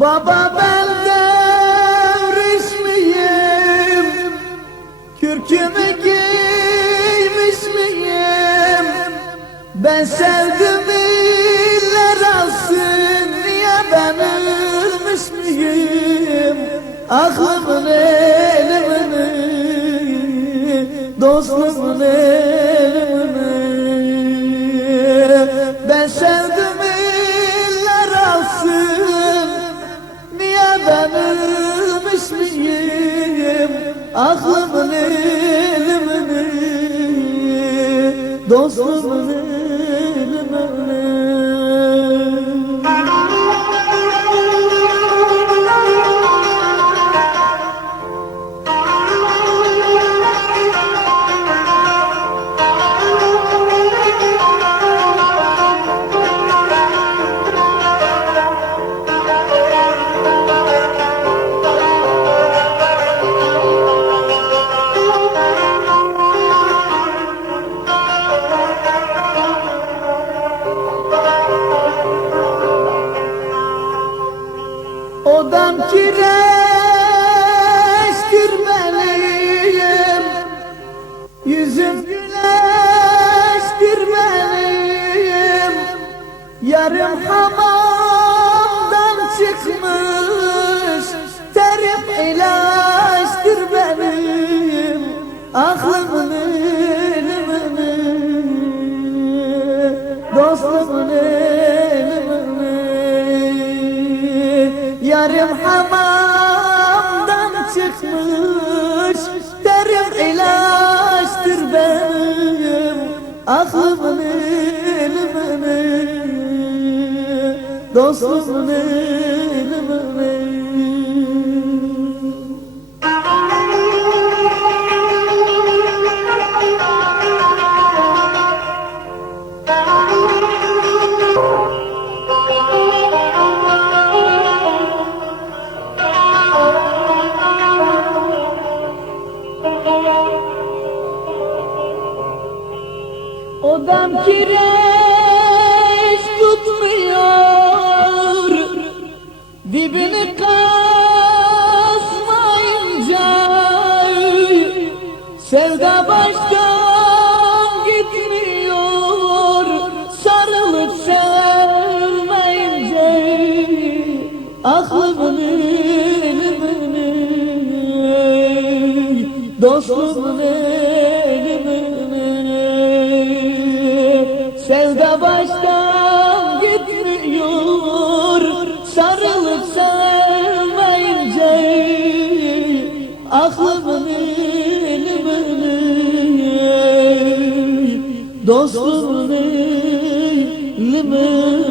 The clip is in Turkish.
Baba ben devrişmiyim Kürkümü giymiş miyim? Ben sevdim iller alsın. Niye ben ölmüş miyim? Aklımın elimin Dostluğun elimin Aklımın elimini Dostluğumun benim Yüzüm güneştir benim Yarım hamamdan çıkmış Terim ilaçtır benim Aklımın elimini Dostluğumun Yarım hamamdan çıkmış Derim ilaçtır benim Aklımın elimini Dostluğumun elimini Odam kireç tutmuyor. Dibini kazmayınca Sevda baştan gitmiyor. Sarılıp sevmeyince Aklımın elimini Dostluğumun Dostluğumun elimini